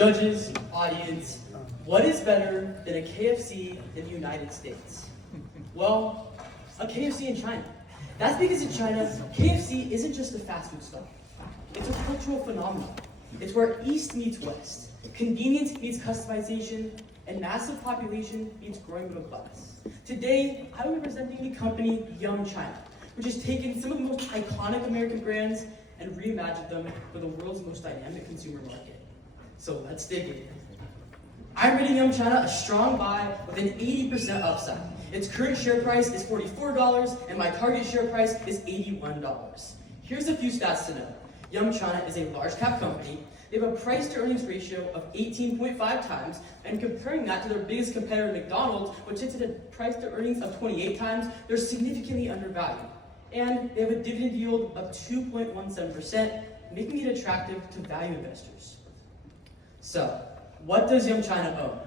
Judges, audience, what is better than a KFC in the United States? Well, a KFC in China. That's because in China, KFC isn't just a fast food stop. It's a cultural phenomenon. It's where East meets West, convenience meets customization, and massive population meets growing middle class. Today, I'm representing the company Yum China, which has taken some of the most iconic American brands and reimagined them for the world's most dynamic consumer market. So let's dig in. I'm rating Yum China a strong buy with an 80% upside. Its current share price is $44, and my target share price is $81. Here's a few stats to know. Yum China is a large cap company. They have a price to earnings ratio of 18.5 times, and comparing that to their biggest competitor, McDonald's, which sits at a price to earnings of 28 times, they're significantly undervalued. And they have a dividend yield of 2.17%, making it attractive to value investors. So, what does Yum China own?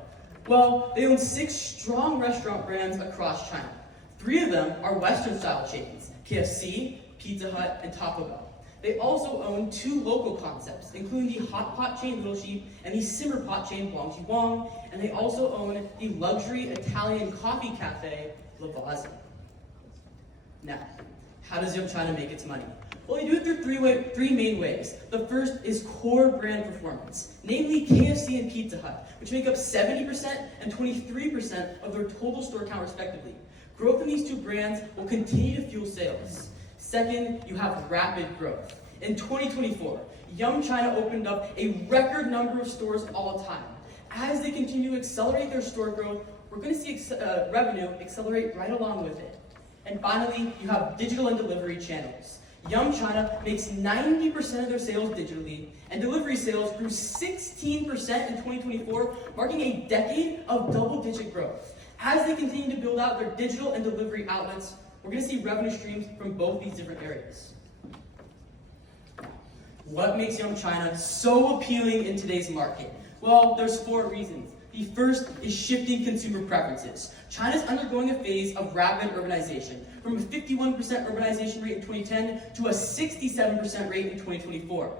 Well, they own 6 strong restaurant brands across China. 3 of them are Western-style chains, KFC, Pizza Hut, and Taco Bell. They also own 2 local concepts, including the hot pot chain Little Sheep and the simmer pot chain Huangji Wang, and they also own the luxury Italian coffee cafe Lavazza. Now, how does Yum China make its money? Well, they do it through 3 main ways. The first is core brand performance, namely KFC and Pizza Hut, which make up 70% and 23% of their total store count respectively. Growth in these 2 brands will continue to fuel sales. Second, you have rapid growth. In 2024, Yum China opened up a record number of stores all time. As they continue to accelerate their store growth, we're going to see revenue accelerate right along with it. And finally, you have digital and delivery channels. Yum China makes 90% of their sales digitally, and delivery sales grew 16% in 2024, marking a decade of double-digit growth. As they continue to build out their digital and delivery outlets, we're going to see revenue streams from both these different areas. What makes Yum China so appealing in today's market? Well, there's 4 reasons. The first is shifting consumer preferences. China's undergoing a phase of rapid urbanization, from a 51% urbanization rate in 2010 to a 67% rate in 2024.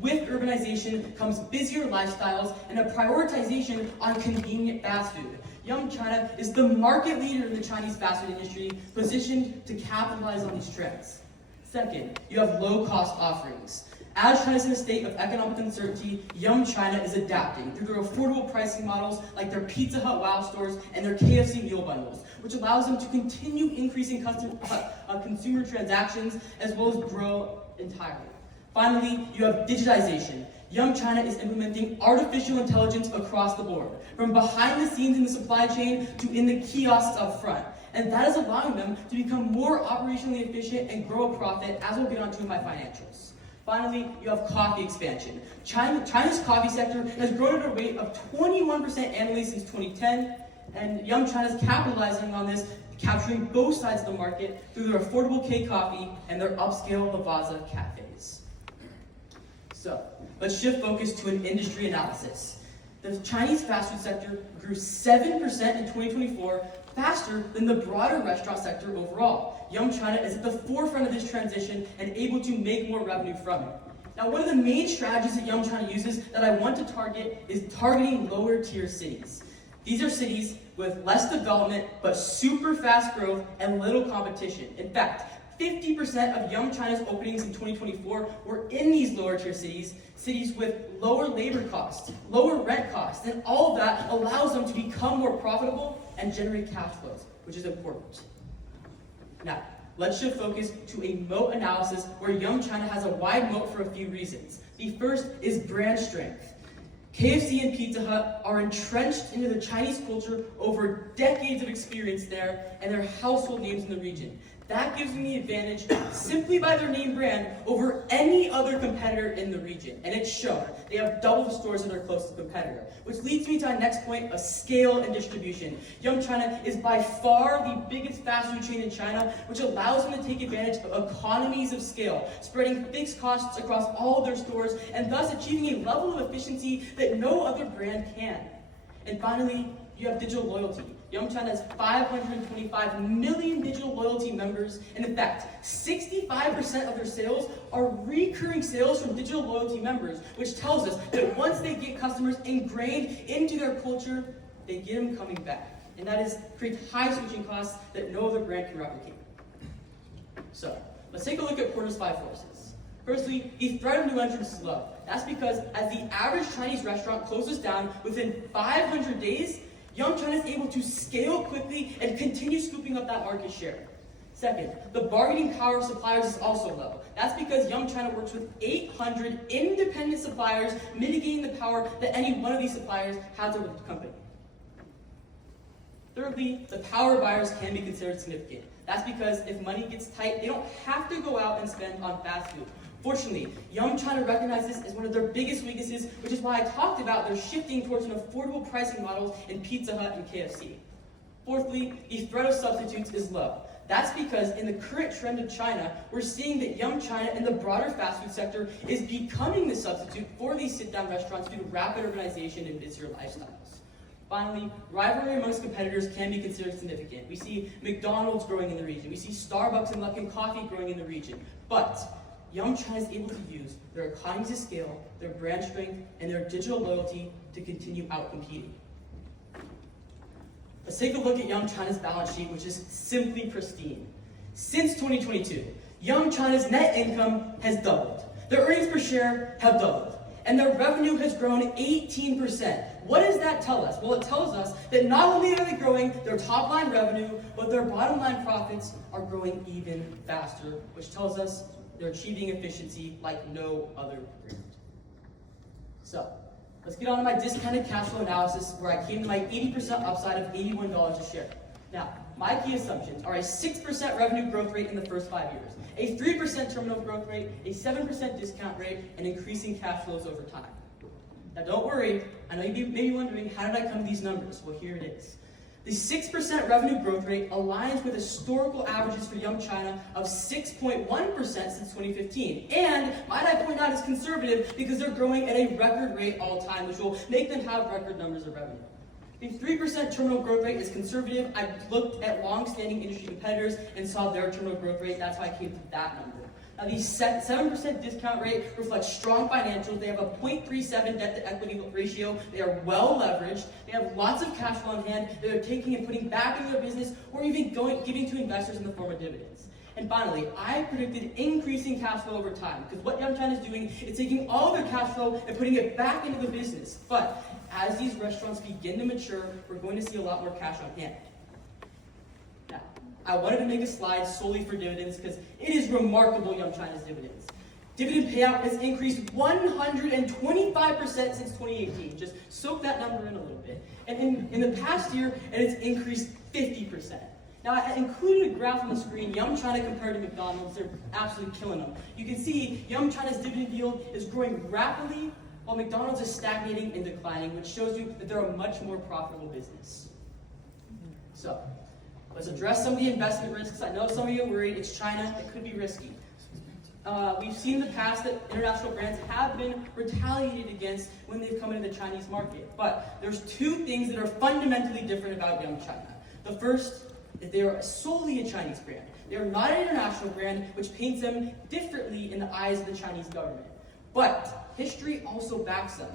With urbanization comes busier lifestyles and a prioritization on convenient fast food. Yum China is the market leader in the Chinese fast food industry, positioned to capitalize on these trends. Second, you have low-cost offerings. As China is in a state of economic uncertainty, Yum China is adapting through their affordable pricing models like their Pizza Hut Wow stores and their KFC meal bundles, which allows them to continue increasing consumer transactions as well as grow entirely. Finally, you have digitization. Yum China is implementing artificial intelligence across the board, from behind the scenes in the supply chain to in the kiosks up front. And that is allowing them to become more operationally efficient and grow a profit, as we'll get onto in my financials. Finally, you have coffee expansion. China's coffee sector has grown at a rate of 21% annually since 2010, and Yum China is capitalizing on this, capturing both sides of the market through their affordable K-Coffee and their upscale Lavazza cafes. So, let's shift focus to an industry analysis. The Chinese fast food sector grew 7% in 2024, faster than the broader restaurant sector overall. Yum China is at the forefront of this transition and able to make more revenue from it. Now, one of the main strategies that Yum China uses that I want to target is targeting lower tier cities. These are cities with less development, but super fast growth and little competition. In fact, 50% of Yum China's openings in 2024 were in these lower tier cities, cities with lower labor costs, lower rent costs, and all of that allows them to become more profitable and generate cash flows, which is important. Now, let's shift focus to a moat analysis where Yum China has a wide moat for a few reasons. The first is brand strength. KFC and Pizza Hut are entrenched into the Chinese culture over decades of experience there, and they're household names in the region. That gives them the advantage simply by their name brand over any other competitor in the region. And it's shown. They have double the stores of their closest competitor. Which leads me to our next point of scale and distribution. Yum China is by far the biggest fast food chain in China, which allows them to take advantage of economies of scale, spreading fixed costs across all of their stores, and thus achieving a level of efficiency that no other brand can. And finally, you have digital loyalty. Yum China has 525 million digital loyalty members, and in fact, 65% of their sales are recurring sales from digital loyalty members, which tells us that once they get customers ingrained into their culture, they get them coming back. And that creates high switching costs that no other brand can replicate. So, let's take a look at Porter's 5 forces. Firstly, the threat of new entrants is low. That's because as the average Chinese restaurant closes down within 500 days, Yum China is able to scale quickly and continue scooping up that market share. Second, the bargaining power of suppliers is also low. That's because Yum China works with 800 independent suppliers, mitigating the power that any one of these suppliers has over the company. Thirdly, the power of buyers can be considered significant. That's because if money gets tight, they don't have to go out and spend on fast food. Fortunately, Yum China recognizes this as one of their biggest weaknesses, which is why I talked about their shifting towards an affordable pricing model in Pizza Hut and KFC. Fourthly, the threat of substitutes is low. That's because in the current trend of China, we're seeing that Yum China and the broader fast food sector is becoming the substitute for these sit-down restaurants due to rapid urbanization and busier lifestyles. Finally, rivalry amongst competitors can be considered significant. We see McDonald's growing in the region. We see Starbucks and Luckin Coffee growing in the region. But Yum China is able to use their economies of scale, their brand strength, and their digital loyalty to continue outcompeting. Let's take a look at Yum China's balance sheet, which is simply pristine. Since 2022, Yum China's net income has doubled. Their earnings per share have doubled. And their revenue has grown 18%. What does that tell us? Well, it tells us that not only are they growing their top line revenue, but their bottom line profits are growing even faster, which tells us they're achieving efficiency like no other brand. So, let's get on to my discounted cash flow analysis where I came to my 80% upside of $81 a share. Now, my key assumptions are a 6% revenue growth rate in the first 5 years, a 3% terminal growth rate, a 7% discount rate, and increasing cash flows over time. Now don't worry, I know you may be wondering, how did I come to these numbers? Well, here it is. The 6% revenue growth rate aligns with historical averages for Yum China of 6.1% since 2015. And, might I point out, is conservative because they're growing at a record rate all time, which will make them have record numbers of revenue. The 3% terminal growth rate is conservative. I looked at long-standing industry competitors and saw their terminal growth rate. That's why I came to that number. Now, the 7% discount rate reflects strong financials. They have a 0.37 debt-to-equity ratio. They are well leveraged. They have lots of cash flow on hand that they're taking and putting back into their business or even giving to investors in the form of dividends. And finally, I predicted increasing cash flow over time because what Yum China is doing is taking all their cash flow and putting it back into the business. But as these restaurants begin to mature, we're going to see a lot more cash on hand. Now, I wanted to make a slide solely for dividends because it is remarkable Yum China's dividends. Dividend payout has increased 125% since 2018. Just soak that number in a little bit. And in the past year, it has increased 50%. Now, I included a graph on the screen, Yum China compared to McDonald's. They're absolutely killing them. You can see Yum China's dividend yield is growing rapidly, while McDonald's is stagnating and declining, which shows you that they're a much more profitable business. So, let's address some of the investment risks. I know some of you are worried it's China, it could be risky. We've seen in the past that international brands have been retaliated against when they've come into the Chinese market. But there's two things that are fundamentally different about Yum China. The first is they are solely a Chinese brand. They are not an international brand, which paints them differently in the eyes of the Chinese government. But history also backs them.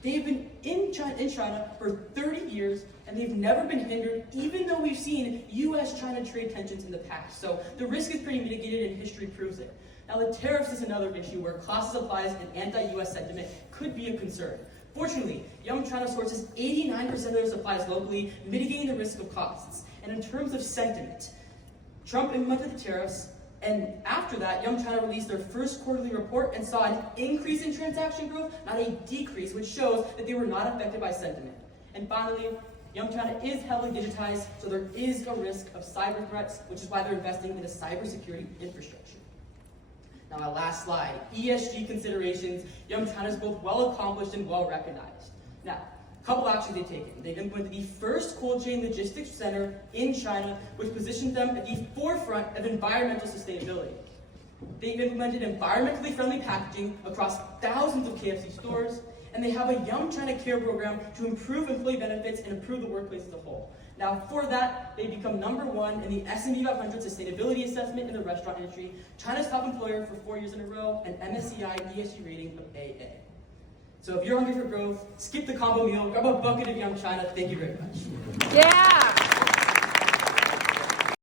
They've been in China for 30 years, and they've never been hindered, even though we've seen U.S.-China trade tensions in the past. So the risk is pretty mitigated, and history proves it. Now, the tariffs is another issue where cost of supplies and anti-U.S. sentiment could be a concern. Fortunately, Yum China sources 89% of their supplies locally, mitigating the risk of costs. And in terms of sentiment, Trump implemented the tariffs, and after that, Yum China released their first quarterly report and saw an increase in transaction growth, not a decrease, which shows that they were not affected by sentiment. And finally, Yum China is heavily digitized, so there is a risk of cyber threats, which is why they're investing in a cybersecurity infrastructure. Now, my last slide, ESG considerations. Yum China is both well accomplished and well recognized. Now, a couple actions they've taken. They've implemented the first cold chain logistics center in China, which positions them at the forefront of environmental sustainability. They've implemented environmentally friendly packaging across thousands of KFC stores, and they have a Young China Care program to improve employee benefits and improve the workplace as a whole. Now, for that, they become #1 in the S&P 500 Sustainability Assessment in the restaurant industry, China's top employer for 4 years in a row, and MSCI ESG rating of AA. So if you're hungry for growth, skip the combo meal, grab a bucket of Young China. Thank you very much. Yeah.